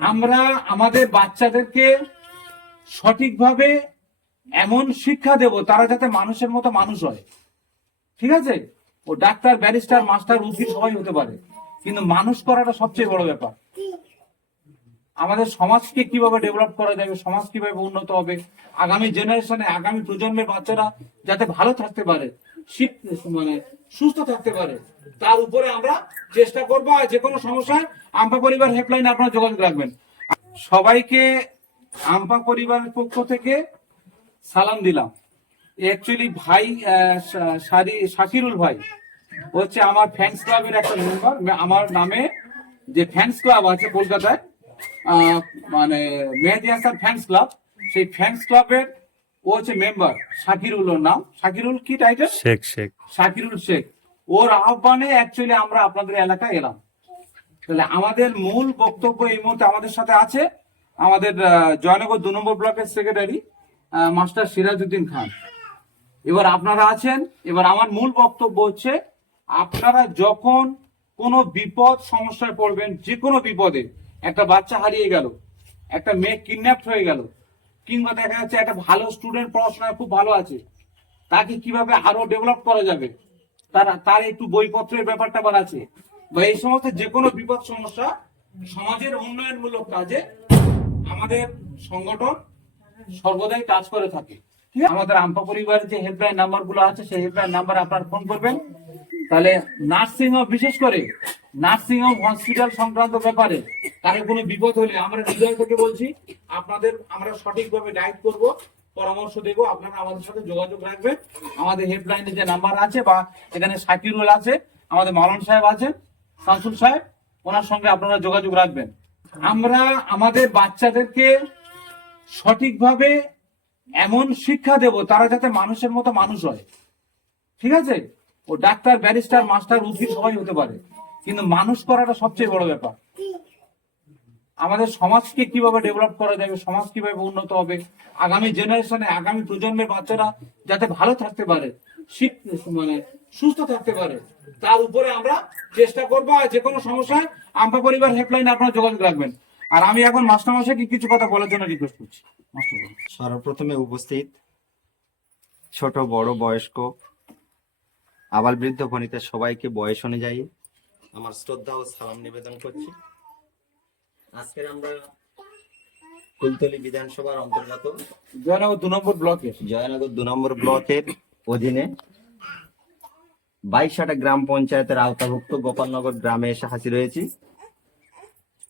আমরা আমাদের বাচ্চাদেরকে সঠিকভাবে এমন শিক্ষা দেব, তারা যাতে মানুষের মতো মানুষ হয়। ঠিক আছে? ও ডাক্তার, ব্যারিস্টার, মাস্টার, উকিল সবাই হতে পারে। কিন্তু মানুষ করাটা সবচেয়ে বড় ব্যাপার। আমাদের সমাজকে কীভাবে ডেভেলপ করা যাবে, সমাজ কীভাবে উন্নত হবে, আগামী জেনারেশনে আগামী প্রজন্মের বাচ্চারা যাতে ভালো থাকতে পারে মানে সুস্থ থাকতে পারে, তার উপরে আমরা চেষ্টা করব আর যে কোনো সমস্যায় আম্পা পরিবার হেল্পলাইন আপনারা যোগাযোগ রাখবেন। সবাইকে আম্পা পরিবারের পক্ষ থেকে সালাম দিলাম। অ্যাকচুয়ালি ভাই শা- শাকিরুল ভাই হচ্ছে আমার ফ্যান্স ক্লাবের একটা মেম্বার আমার নামে যে ফ্যান্স ক্লাব আছে কলকাতায় মানে মেহেদি হাসান ফ্যান্স ক্লাব সেই ফ্যান্স ক্লাবের ও হচ্ছে মেম্বার শাকিরুল ওর নাম। শাকিরুল কি টাইটেল শেখ শেখ। শাকিরুল শেখ। ওর আহ্বানে অ্যাকচুয়ালি আমরা আপনাদের এলাকায় এলাম। তাহলে আমাদের মূল বক্তব্য এই মুহূর্তে আমাদের সাথে আছে আমাদের জয়নগর দু নম্বর ব্লকের সেক্রেটারি মাস্টার সিরাজউদ্দিন খান। এবার আপনারা আছেন এবার আমার মূল বক্তব্য হচ্ছে আপনারা যখন কোনো বিপদ সমস্যায় পড়বেন যে কোনো বিপদে একটা বাচ্চা হারিয়ে গেল, একটা মেয়ে কিডন্যাপ হয়ে গেল, কিংবা দেখা যাচ্ছে একটা ভালো স্টুডেন্ট পড়াশোনায় খুব ভালো আছে, তাকে কীভাবে আরও ডেভেলপ করা যাবে? তার তার একটু বইপত্রের ব্যাপারটা আবার আছে। বা এই সমস্ত যে কোনো বিপদ সমস্যা সমাজের উন্নয়নমূলক কাজে আমাদের সংগঠন সর্বদাই কাজ করে থাকে। আমাদের আম্পা পরিবারের যে হেল্পলাইন নাম্বারগুলো আছে, সেই হেল্পলাইন নাম্বারে আপনারা ফোন করবেন। তাহলে নার্সিং হোম বিশেষ করে নার্সিং হোম হসপিটাল সংক্রান্ত ব্যাপারে কারও কোনো বিপদ হলে আমরা হৃদয় থেকে বলছি, আপনাদের আমরা সঠিকভাবে গাইড করব, পরামর্শ দেবো, আপনারা আমাদের সাথে যোগাযোগ রাখবেন। আমাদের হেল্পলাইনে যে নাম্বার আছে বা এখানে সাকিরুল আছে, আমাদের মালন সাহেব আছেন শামসুল সাহেব, ওনার সঙ্গে আপনারা যোগাযোগ রাখবেন। আমরা আমাদের বাচ্চাদেরকে সঠিকভাবে এমন শিক্ষা দেব, তারা যাতে মানুষের মতো মানুষ হয়। ঠিক আছে? ও ডাক্তার, ব্যারিস্টার, মাস্টার উদ্ভিদ সবাই হতে পারে। কিন্তু মানুষ করাটা সবচেয়ে বড় ব্যাপার। আমাদের সমাজকে কীভাবে ডেভেলপ করা যাবে, সমাজ কীভাবে উন্নত হবে, আগামী জেনারেশনে আগামী প্রজন্মের বাচ্চারা যাতে ভালো থাকতে পারে মানে সুস্থ থাকতে পারে, তার উপরে আমরা চেষ্টা করব। আর যে কোনো সমস্যায় আমপা পরিবার হেল্পলাইনে আপনারা যোগাযোগ রাখবেন। আর আমি এখন মাস্টারমশাইকে কিছু কথা বলার জন্য রিকোয়েস্ট করছি। সর্বপ্রথমে উপস্থিত ছোট, বড়, বয়স্ক আবাল বৃদ্ধ ভনিতে সবাইকে বয়স অনুযায়ী আমার শ্রদ্ধা ও সালাম নিবেদন করছি। আজকের আমরা কুলতলি বিধানসভার অন্তর্গত জয়নগর দু নম্বর ব্লকে জয়নগর দু নম্বর ব্লকের অধীনে বাইশাটা গ্রাম পঞ্চায়েতের আওতাভুক্ত গোপালনগর গ্রামে এসে হাজির হয়েছি।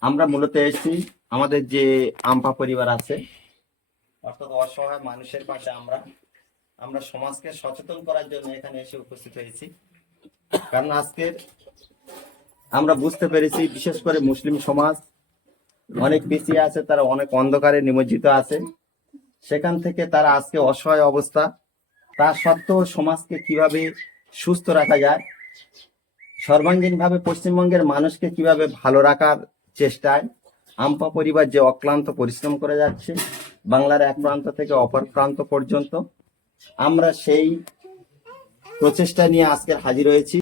আমরা মূলত এসেছি আমাদের যে আমপা পরিবার আছে অর্থাৎ অসহায় মানুষের পাশে আমরা আমরা সমাজকে সচেতন করার জন্য এখানে এসে উপস্থিত হয়েছি। কারণ আজকের আমরা বুঝতে পেরেছি, বিশেষ করে মুসলিম সমাজ অনেক পিছিয়ে আছে, তারা অনেক অন্ধকারে নিমজ্জিত আছে। সেখান থেকে তারা আজকে অসহায় অবস্থা। তা সত্ত্বেও সমাজকে কীভাবে সুস্থ রাখা যায়, সর্বাঙ্গীনভাবে পশ্চিমবঙ্গের মানুষকে কীভাবে ভালো রাখার চেষ্টায় আম্পা পরিবার যে অক্লান্ত পরিশ্রম করে যাচ্ছে, বাংলার এক প্রান্ত থেকে অপর প্রান্ত পর্যন্ত আমরা সেই প্রচেষ্টা নিয়ে আজকের হাজির হয়েছি।